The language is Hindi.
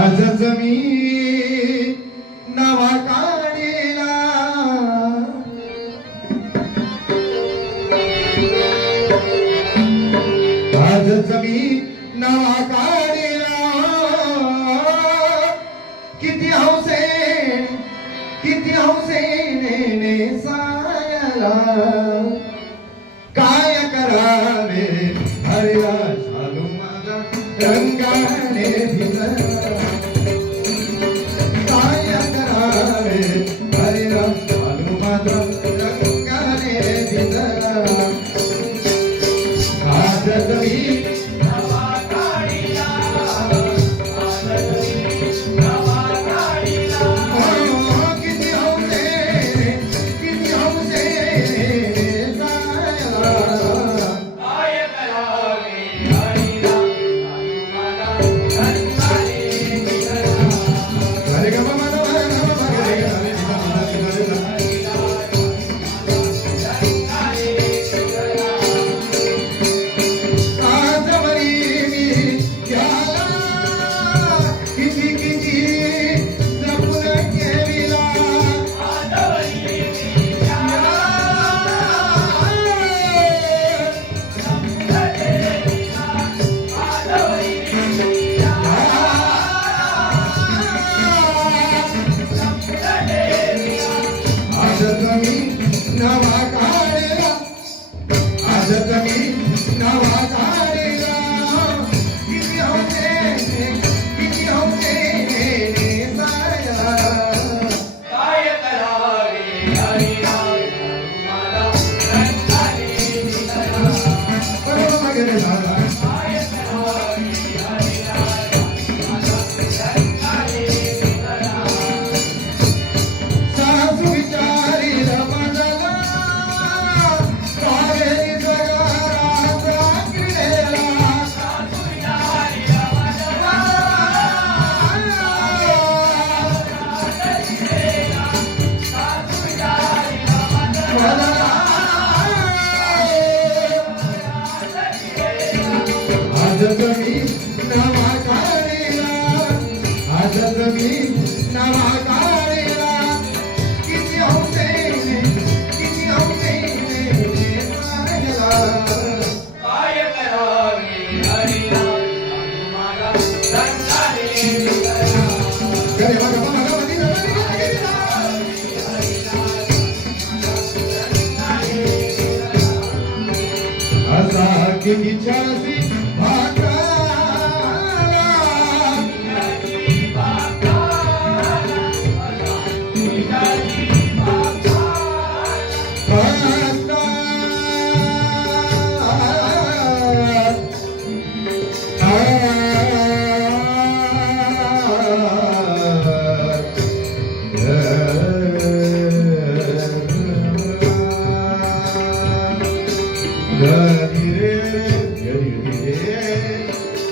I'm आजच मी नवा किती हौसे किती हौसे ने सायला काय करावे? हरिया झालो माझा रंगाने भिजला. David तुम्ही नवा काढीला आज तुम्ही नवा काढीला किती हौसे किती हौसे सायला गरे बघा बघा बघा बघा बघा असा किती चासी